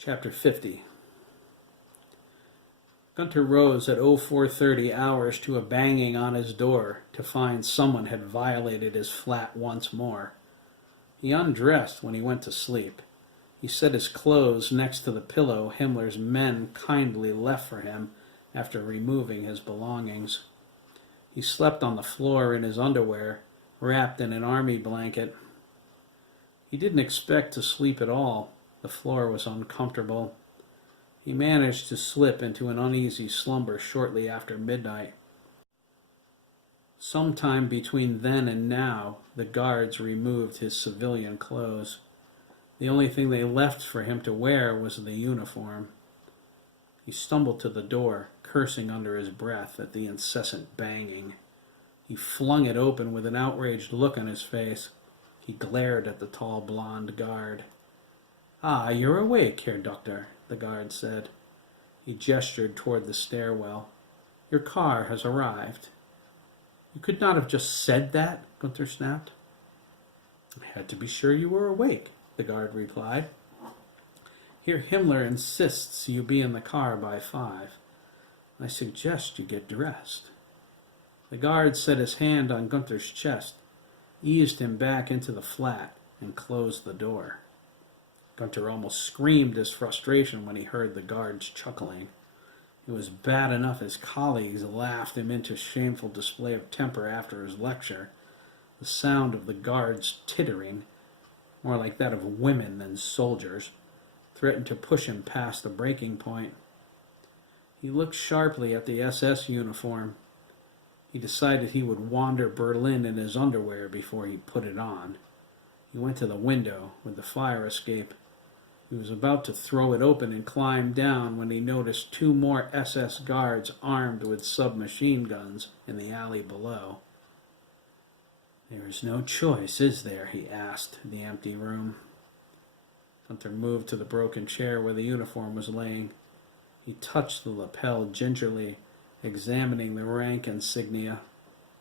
Chapter 50. Gunter rose at 0430 hours to a banging on his door to find someone had violated his flat once more. He undressed when he went to sleep. He set his clothes next to the pillow Himmler's men kindly left for him after removing his belongings. He slept on the floor in his underwear, wrapped in an army blanket. He didn't expect to sleep at all. The floor was uncomfortable. He managed to slip into an uneasy slumber shortly after midnight. Sometime between then and now, the guards removed his civilian clothes. The only thing they left for him to wear was the uniform. He stumbled to the door, cursing under his breath at the incessant banging. He flung it open with an outraged look on his face. He glared at the tall blonde guard. "Ah, you're awake, Herr Doctor," the guard said. He gestured toward the stairwell. "Your car has arrived." "You could not have just said that," Gunter snapped. "I had to be sure you were awake," the guard replied. "Herr Himmler insists you be in the car by 5. I suggest you get dressed." The guard set his hand on Gunter's chest, eased him back into the flat, and closed the door. Gunter almost screamed his frustration when he heard the guards chuckling. It was bad enough his colleagues laughed him into shameful display of temper after his lecture. The sound of the guards tittering, more like that of women than soldiers, threatened to push him past the breaking point. He looked sharply at the SS uniform. He decided he would wander Berlin in his underwear before he put it on. He went to the window with the fire escape. He was about to throw it open and climb down when he noticed 2 more SS guards armed with submachine guns in the alley below. "There is no choice, is there?" he asked the empty room. Gunter moved to the broken chair where the uniform was laying. He touched the lapel gingerly, examining the rank insignia.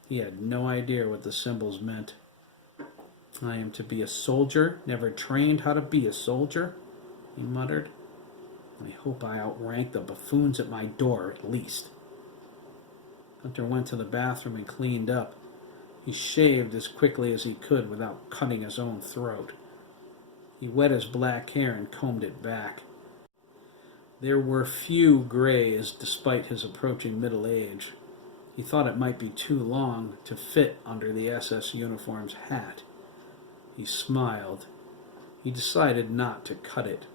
He had no idea what the symbols meant. "I am to be a soldier, never trained how to be a soldier," he muttered. "I hope I outrank the buffoons at my door, at least." Gunter went to the bathroom and cleaned up. He shaved as quickly as he could without cutting his own throat. He wet his black hair and combed it back. There were few grays despite his approaching middle age. He thought it might be too long to fit under the SS uniform's hat. He smiled. He decided not to cut it.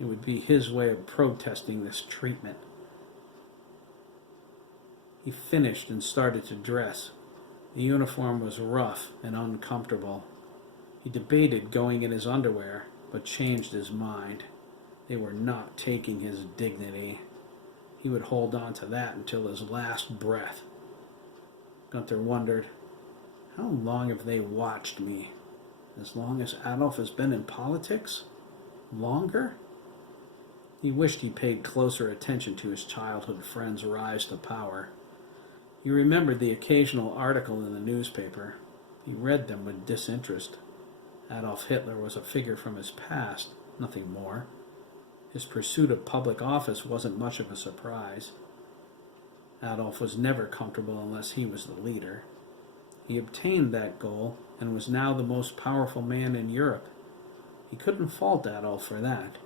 It would be his way of protesting this treatment. He finished and started to dress. The uniform was rough and uncomfortable. He debated going in his underwear, but changed his mind. They were not taking his dignity. He would hold on to that until his last breath. Gunter wondered, how long have they watched me? As long as Adolf has been in politics? Longer? He wished he paid closer attention to his childhood friend's rise to power. He remembered the occasional article in the newspaper. He read them with disinterest. Adolf Hitler was a figure from his past, nothing more. His pursuit of public office wasn't much of a surprise. Adolf was never comfortable unless he was the leader. He obtained that goal and was now the most powerful man in Europe. He couldn't fault Adolf for that.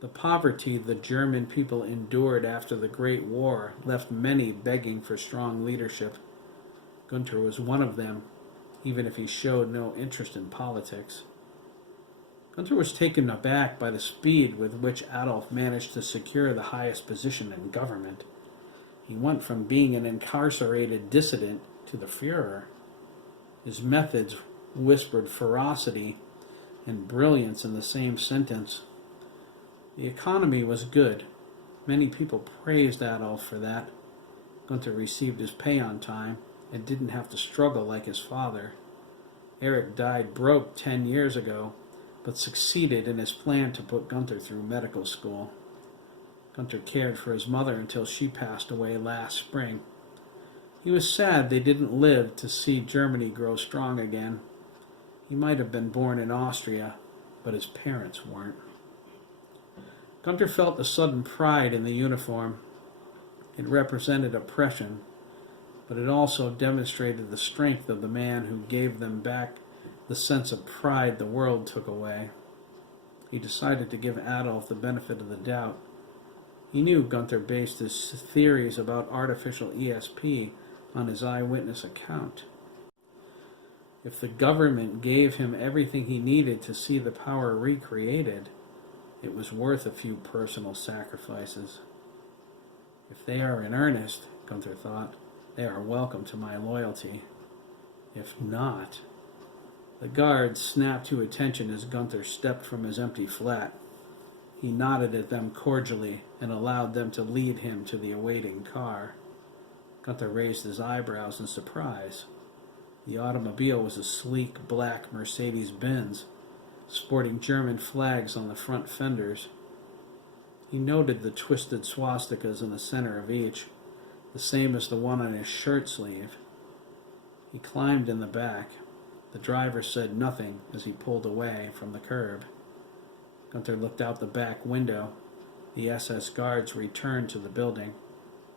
The poverty the German people endured after the Great War left many begging for strong leadership. Gunter was one of them, even if he showed no interest in politics. Gunter was taken aback by the speed with which Adolf managed to secure the highest position in government. He went from being an incarcerated dissident to the Führer. His methods whispered ferocity and brilliance in the same sentence. The economy was good. Many people praised Adolf for that. Gunter received his pay on time and didn't have to struggle like his father. Erich died broke 10 years ago, but succeeded in his plan to put Gunter through medical school. Gunter cared for his mother until she passed away last spring. He was sad they didn't live to see Germany grow strong again. He might have been born in Austria, but his parents weren't. Gunther felt a sudden pride in the uniform. It represented oppression, but it also demonstrated the strength of the man who gave them back the sense of pride the world took away. He decided to give Adolf the benefit of the doubt. He knew Gunther based his theories about artificial ESP on his eyewitness account. If the government gave him everything he needed to see the power recreated, it was worth a few personal sacrifices. If they are in earnest, Gunther thought, they are welcome to my loyalty. If not... The guards snapped to attention as Gunther stepped from his empty flat. He nodded at them cordially and allowed them to lead him to the awaiting car. Gunther raised his eyebrows in surprise. The automobile was a sleek black Mercedes-Benz, sporting German flags on the front fenders. He noted the twisted swastikas in the center of each, the same as the one on his shirt sleeve. He climbed in the back. The driver said nothing as he pulled away from the curb. Gunther looked out the back window. The SS guards returned to the building.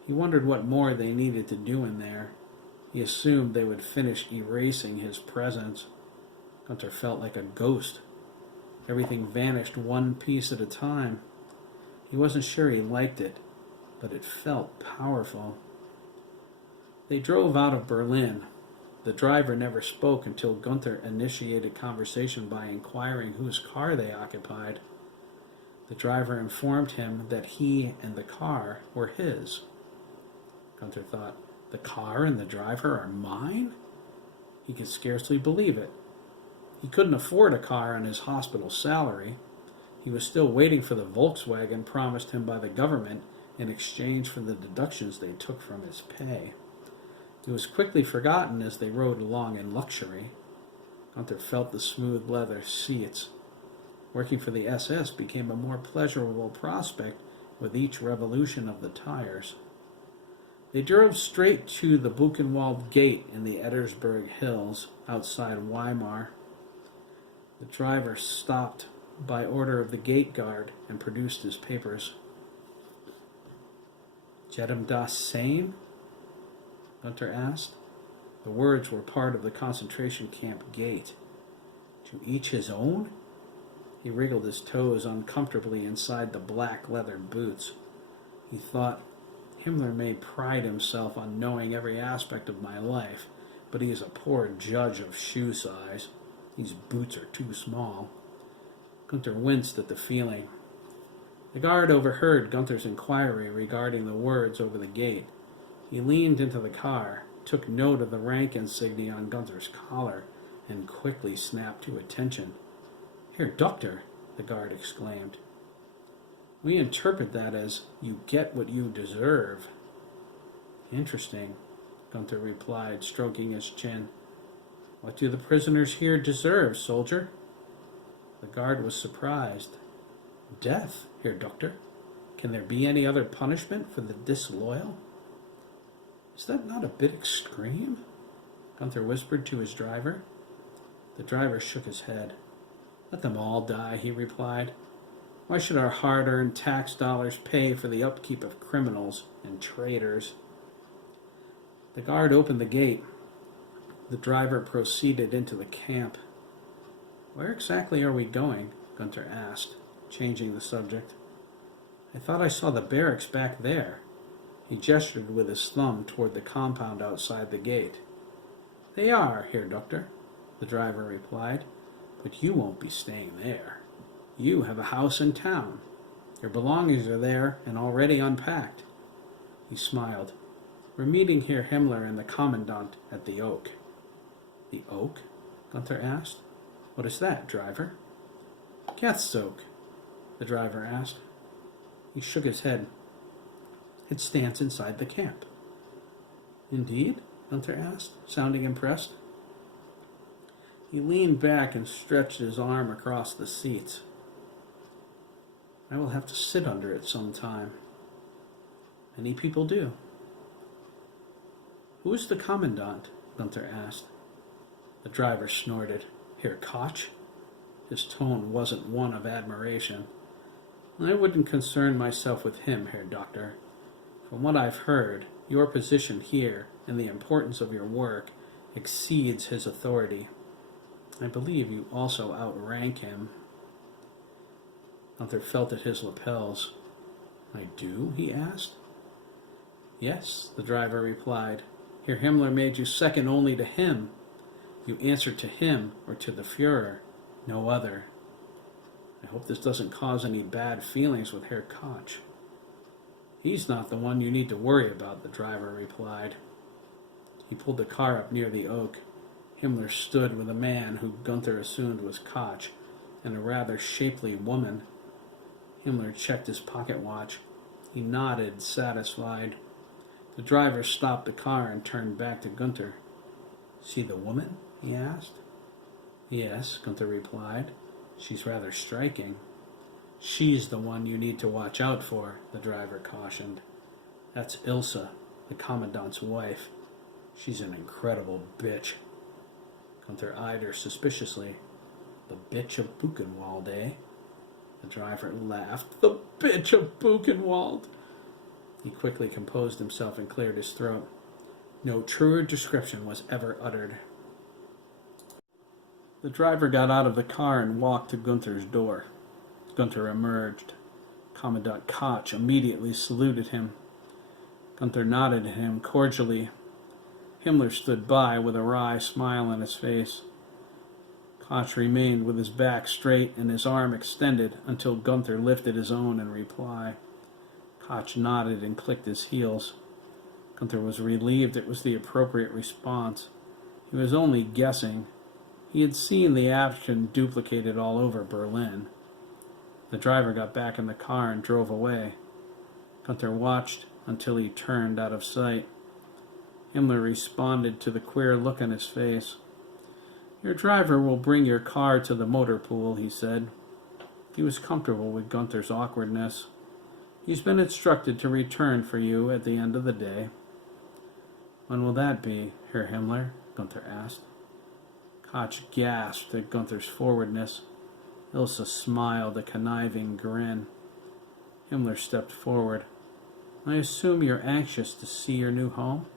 He wondered what more they needed to do in there. He assumed they would finish erasing his presence. Gunther felt like a ghost. Everything vanished one piece at a time. He wasn't sure he liked it, but it felt powerful. They drove out of Berlin. The driver never spoke until Gunther initiated conversation by inquiring whose car they occupied. The driver informed him that he and the car were his. Gunther thought, the car and the driver are mine? He could scarcely believe it. He couldn't afford a car on his hospital salary. He was still waiting for the Volkswagen promised him by the government in exchange for the deductions they took from his pay. It was quickly forgotten as they rode along in luxury. Gunther felt the smooth leather seats. Working for the SS became a more pleasurable prospect with each revolution of the tires. They drove straight to the Buchenwald Gate in the Ettersberg Hills outside Weimar. The driver stopped by order of the gate guard and produced his papers. Jedem das Same? Gunther asked. The words were part of the concentration camp gate. To each his own? He wriggled his toes uncomfortably inside the black leather boots. He thought, Himmler may pride himself on knowing every aspect of my life, but he is a poor judge of shoe size. These boots are too small. Gunther winced at the feeling. The guard overheard Gunther's inquiry regarding the words over the gate. He leaned into the car, took note of the rank insignia on Gunther's collar, and quickly snapped to attention. Herr Doctor, the guard exclaimed. We interpret that as, you get what you deserve. Interesting, Gunther replied, stroking his chin. What do the prisoners here deserve, soldier? The guard was surprised. Death, Herr Doctor. Can there be any other punishment for the disloyal? Is that not a bit extreme? Gunther whispered to his driver. The driver shook his head. Let them all die, he replied. Why should our hard-earned tax dollars pay for the upkeep of criminals and traitors? The guard opened the gate. The driver proceeded into the camp. Where exactly are we going? Gunther asked, changing the subject. I thought I saw the barracks back there. He gestured with his thumb toward the compound outside the gate. They are, Herr Doctor, the driver replied, but you won't be staying there. You have a house in town. Your belongings are there and already unpacked. He smiled. We're meeting Herr Himmler and the Commandant at the Oak. The Oak? Gunther asked. What is that, driver? Geth's Oak, the driver asked. He shook his head. It stands inside the camp. Indeed? Gunther asked, sounding impressed. He leaned back and stretched his arm across the seats. I will have to sit under it sometime. Many people do. Who is the Commandant? Gunther asked. The driver snorted. Herr Koch? His tone wasn't one of admiration. I wouldn't concern myself with him, Herr Doctor. From what I've heard, your position here and the importance of your work exceeds his authority. I believe you also outrank him. Gunther felt at his lapels. I do? He asked. Yes, the driver replied. Herr Himmler made you second only to him. You answer to him or to the Fuhrer, no other. I hope this doesn't cause any bad feelings with Herr Koch. He's not the one you need to worry about, the driver replied. He pulled the car up near the oak. Himmler stood with a man who Gunther assumed was Koch and a rather shapely woman. Himmler checked his pocket watch. He nodded, satisfied. The driver stopped the car and turned back to Gunther. See the woman? He asked. Yes, Gunther replied. She's rather striking. She's the one you need to watch out for, the driver cautioned. That's Ilsa, the commandant's wife. She's an incredible bitch. Gunther eyed her suspiciously. The bitch of Buchenwald, eh? The driver laughed. The bitch of Buchenwald! He quickly composed himself and cleared his throat. No truer description was ever uttered. The driver got out of the car and walked to Gunther's door. Gunther emerged. Commandant Koch immediately saluted him. Gunther nodded at him cordially. Himmler stood by with a wry smile on his face. Koch remained with his back straight and his arm extended until Gunther lifted his own in reply. Koch nodded and clicked his heels. Gunther was relieved it was the appropriate response. He was only guessing. He had seen the action duplicated all over Berlin. The driver got back in the car and drove away. Gunther watched until he turned out of sight. Himmler responded to the queer look on his face. Your driver will bring your car to the motor pool, he said. He was comfortable with Gunther's awkwardness. He's been instructed to return for you at the end of the day. When will that be, Herr Himmler? Gunther asked. Koch gasped at Gunther's forwardness. Ilsa smiled a conniving grin. Himmler stepped forward. I assume you're anxious to see your new home?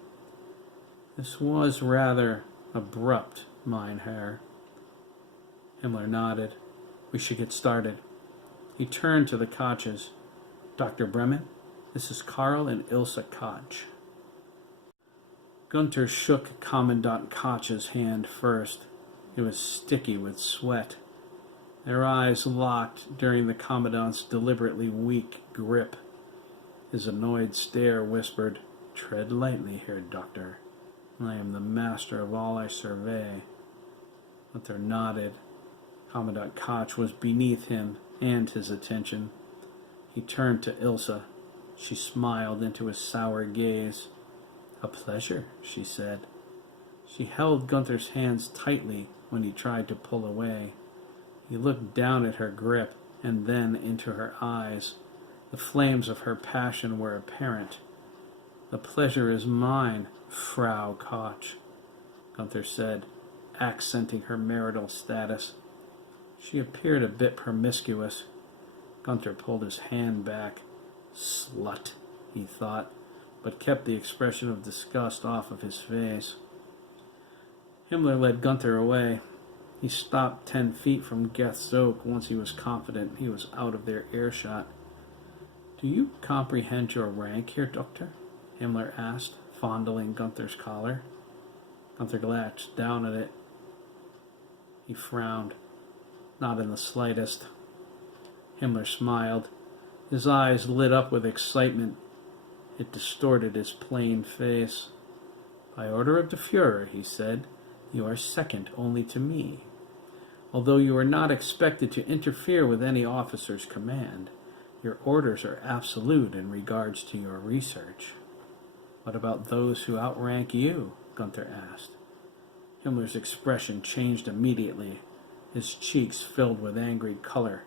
This was rather abrupt, mein Herr. Himmler nodded. We should get started. He turned to the Koches. Dr. Bremen, this is Karl and Ilsa Koch. Gunther shook Commandant Koch's hand first. It was sticky with sweat. Their eyes locked during the Commandant's deliberately weak grip. His annoyed stare whispered, Tread lightly, Herr Doctor. I am the master of all I survey. Gunther nodded. Commandant Koch was beneath him and his attention. He turned to Ilsa. She smiled into his sour gaze. A pleasure, she said. She held Gunther's hands tightly when he tried to pull away. He looked down at her grip and then into her eyes. The flames of her passion were apparent. The pleasure is mine, Frau Koch, Gunther said, accenting her marital status. She appeared a bit promiscuous. Gunther pulled his hand back. Slut, he thought, but kept the expression of disgust off of his face. Himmler led Gunther away. He stopped 10 feet from Goethe's Oak once he was confident he was out of their earshot. Do you comprehend your rank, Herr Doctor? Himmler asked, fondling Gunther's collar. Gunther glanced down at it. He frowned. Not in the slightest. Himmler smiled. His eyes lit up with excitement. It distorted his plain face. By order of the Fuhrer, he said, you are second only to me. Although you are not expected to interfere with any officer's command, your orders are absolute in regards to your research. What about those who outrank you? Gunther asked. Himmler's expression changed immediately. His cheeks filled with angry color.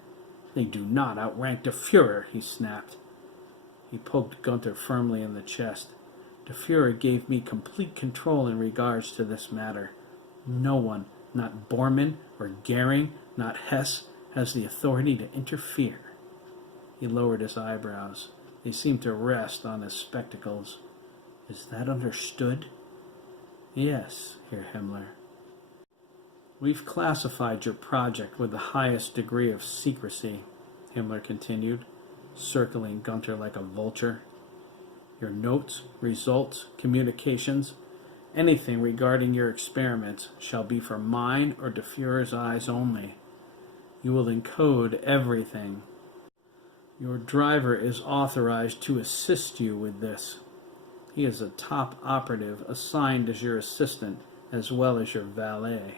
They do not outrank the Fuhrer, he snapped. He poked Gunther firmly in the chest. The Fuhrer gave me complete control in regards to this matter. No one, not Bormann or Goering, not Hess, has the authority to interfere. He lowered his eyebrows. They seemed to rest on his spectacles. Is that understood? Yes, Herr Himmler. We've classified your project with the highest degree of secrecy, Himmler continued, circling Gunther like a vulture. Your notes, results, communications, anything regarding your experiments shall be for mine or de Fuhrer's eyes only. You will encode everything. Your driver is authorized to assist you with this. He is a top operative assigned as your assistant as well as your valet.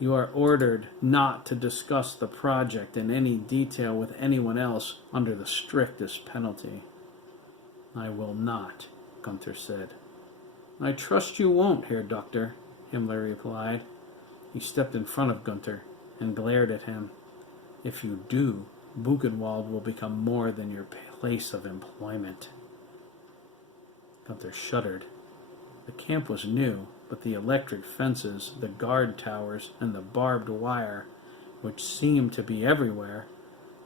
You are ordered not to discuss the project in any detail with anyone else under the strictest penalty. I will not, Gunther said. I trust you won't, Herr Doctor, Himmler replied. He stepped in front of Gunther and glared at him. If you do, Buchenwald will become more than your place of employment. Gunther shuddered. The camp was new, but the electric fences, the guard towers, and the barbed wire, which seemed to be everywhere,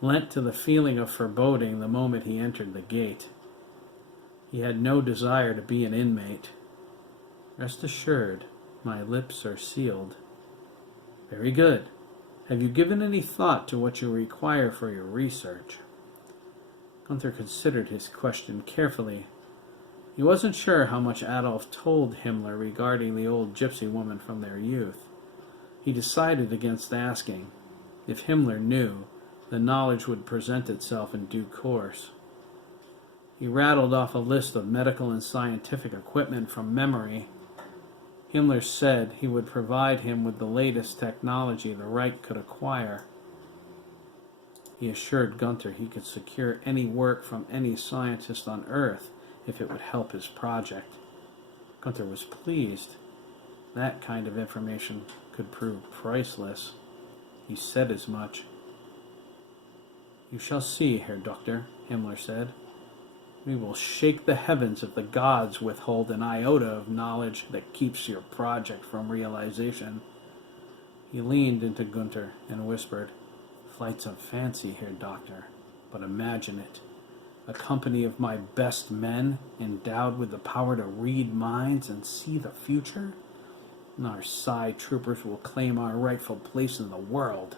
lent to the feeling of foreboding the moment he entered the gate. He had no desire to be an inmate. Rest assured, my lips are sealed. Very good. Have you given any thought to what you require for your research? Gunther considered his question carefully. He wasn't sure how much Adolf told Himmler regarding the old gypsy woman from their youth. He decided against asking. If Himmler knew, the knowledge would present itself in due course. He rattled off a list of medical and scientific equipment from memory. Himmler said he would provide him with the latest technology the Reich could acquire. He assured Gunther he could secure any work from any scientist on Earth if it would help his project. Gunther was pleased. That kind of information could prove priceless. He said as much. You shall see, Herr Doctor, Himmler said. We will shake the heavens if the gods withhold an iota of knowledge that keeps your project from realization. He leaned into Gunther and whispered, Flights of fancy, Herr Doctor, but imagine it. A company of my best men, endowed with the power to read minds and see the future? Our psi troopers will claim our rightful place in the world.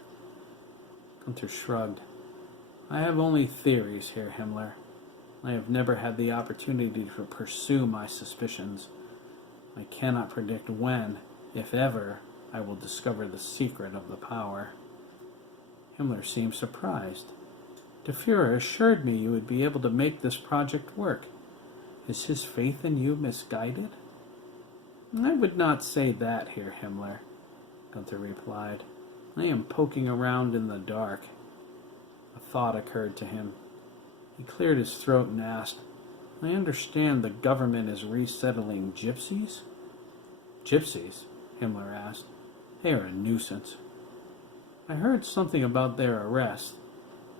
Gunther shrugged. I have only theories, Herr Himmler. I have never had the opportunity to pursue my suspicions. I cannot predict when, if ever, I will discover the secret of the power. Himmler seemed surprised. De Fuhrer assured me you would be able to make this project work. Is his faith in you misguided? I would not say that, Herr Himmler, Gunther replied. I am poking around in the dark. A thought occurred to him. He cleared his throat and asked, I understand the government is resettling gypsies? Gypsies? Himmler asked. They are a nuisance. I heard something about their arrest.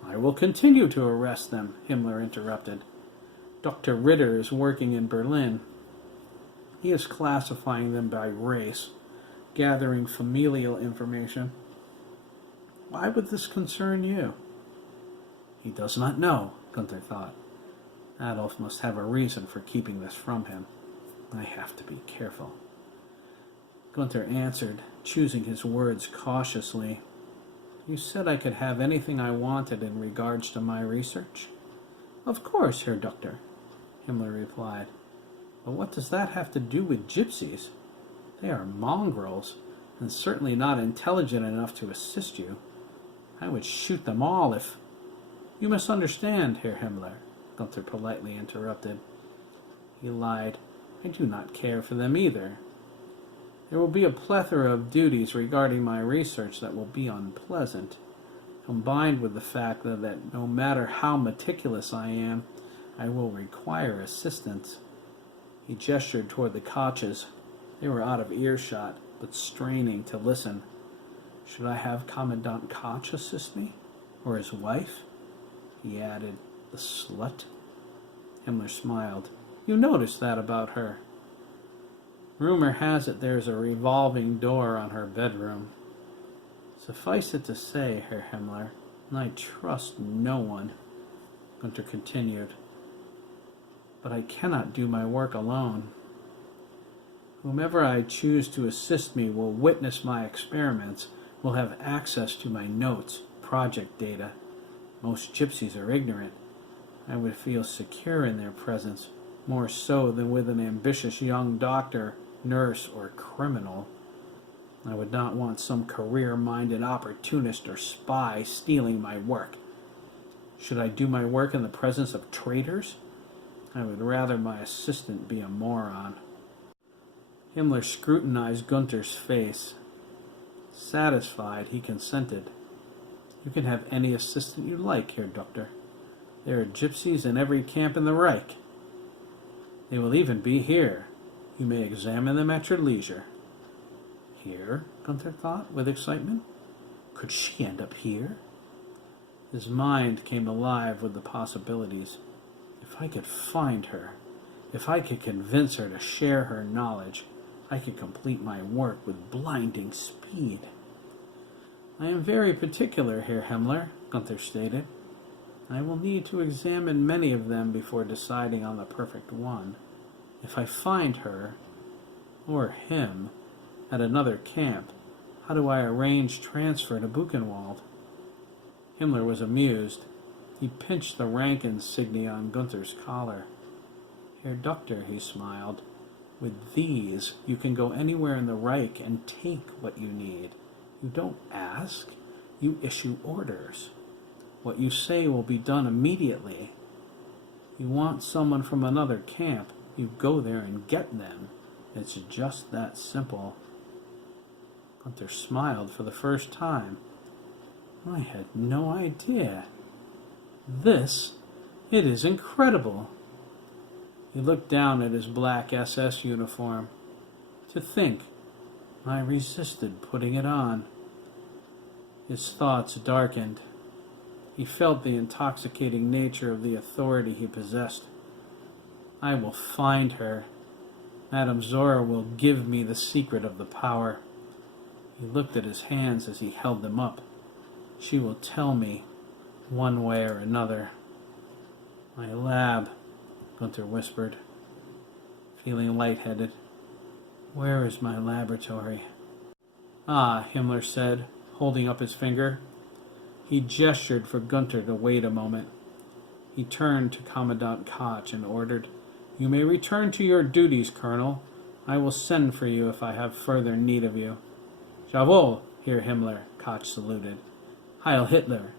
I will continue to arrest them, Himmler interrupted. Dr. Ritter is working in Berlin. He is classifying them by race, gathering familial information. Why would this concern you? He does not know, Gunther thought. Adolf must have a reason for keeping this from him. I have to be careful. Gunther answered, choosing his words cautiously. You said I could have anything I wanted in regards to my research? Of course, Herr Doctor, Himmler replied. But what does that have to do with gypsies? They are mongrels, and certainly not intelligent enough to assist you. I would shoot them all if... You misunderstand, Herr Himmler, Gunther politely interrupted. He lied. I do not care for them either. There will be a plethora of duties regarding my research that will be unpleasant, combined with the fact that no matter how meticulous I am, I will require assistance. He gestured toward the Koches. They were out of earshot, but straining to listen. Should I have Commandant Koch assist me? Or his wife? He added, the slut? Himmler smiled. You noticed that about her. Rumor has it there is a revolving door on her bedroom. Suffice it to say, Herr Himmler, I trust no one. Gunther continued. But I cannot do my work alone. Whomever I choose to assist me will witness my experiments, will have access to my notes, project data. Most gypsies are ignorant. I would feel secure in their presence, more so than with an ambitious young doctor, nurse, or criminal. I would not want some career-minded opportunist or spy stealing my work. Should I do my work in the presence of traitors? I would rather my assistant be a moron. Himmler scrutinized Gunther's face. Satisfied, he consented. You can have any assistant you like, Herr Doctor. There are gypsies in every camp in the Reich. They will even be here. You may examine them at your leisure. Here, Gunther thought, with excitement. Could she end up here? His mind came alive with the possibilities. If I could find her, if I could convince her to share her knowledge, I could complete my work with blinding speed. I am very particular, Herr Himmler, Gunther stated. I will need to examine many of them before deciding on the perfect one. If I find her, or him, at another camp, how do I arrange transfer to Buchenwald? Himmler was amused. He pinched the rank insignia on Gunther's collar. Herr Doctor, he smiled, with these you can go anywhere in the Reich and take what you need. You don't ask, you issue orders. What you say will be done immediately. You want someone from another camp, you go there and get them. It's just that simple. Gunther smiled for the first time. I had no idea. It is incredible. He looked down at his black SS uniform. To think, I resisted putting it on. His thoughts darkened. He felt the intoxicating nature of the authority he possessed. I will find her. Madame Zora will give me the secret of the power. He looked at his hands as he held them up. She will tell me, one way or another. My lab, Gunther whispered, feeling lightheaded. Where is my laboratory? Ah, Himmler said, holding up his finger. He gestured for Gunther to wait a moment. He turned to Commandant Koch and ordered, You may return to your duties, Colonel. I will send for you if I have further need of you. Jawohl, Herr Himmler, Koch saluted. Heil Hitler.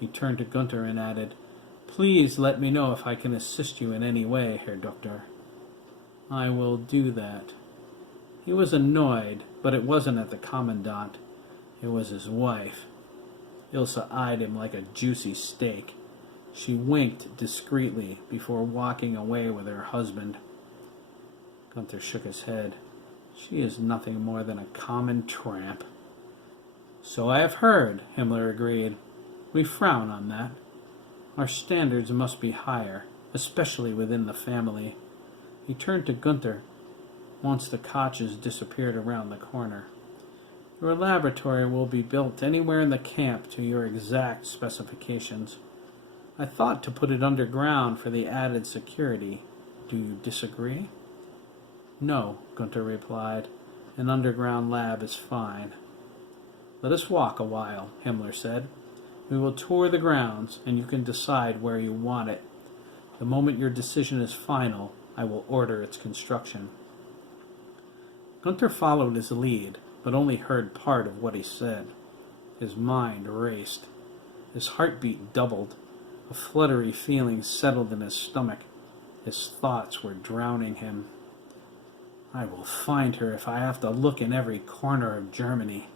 He turned to Gunther and added, Please let me know if I can assist you in any way, Herr Doctor. I will do that. He was annoyed, but it wasn't at the Commandant. It was his wife. Ilse eyed him like a juicy steak. She winked discreetly before walking away with her husband. Gunther shook his head. She is nothing more than a common tramp. So I have heard, Himmler agreed. We frown on that. Our standards must be higher, especially within the family. He turned to Gunther once the Koches disappeared around the corner. Your laboratory will be built anywhere in the camp to your exact specifications. I thought to put it underground for the added security. Do you disagree? No, Gunther replied. An underground lab is fine. Let us walk a while, Himmler said. We will tour the grounds, and you can decide where you want it. The moment your decision is final, I will order its construction. Gunther followed his lead, but only heard part of what he said. His mind raced. His heartbeat doubled. A fluttery feeling settled in his stomach. His thoughts were drowning him. I will find her if I have to look in every corner of Germany.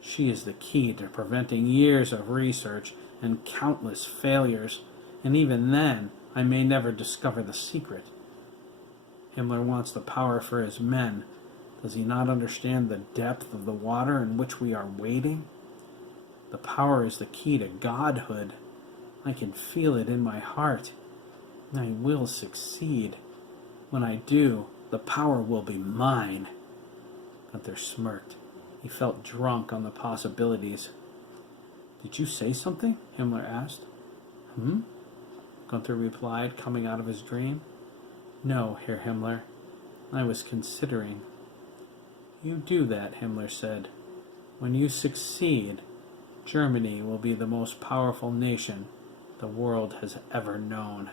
She is the key to preventing years of research and countless failures, and even then I may never discover the secret. Himmler wants the power for his men. Does he not understand the depth of the water in which we are wading? The power is the key to godhood. I can feel it in my heart. I will succeed. When I do, the power will be mine. Gunther smirked. He felt drunk on the possibilities. Did you say something? Himmler asked. Gunther replied, coming out of his dream. No, Herr Himmler. I was considering. You do that, Himmler said. When you succeed, Germany will be the most powerful nation the world has ever known.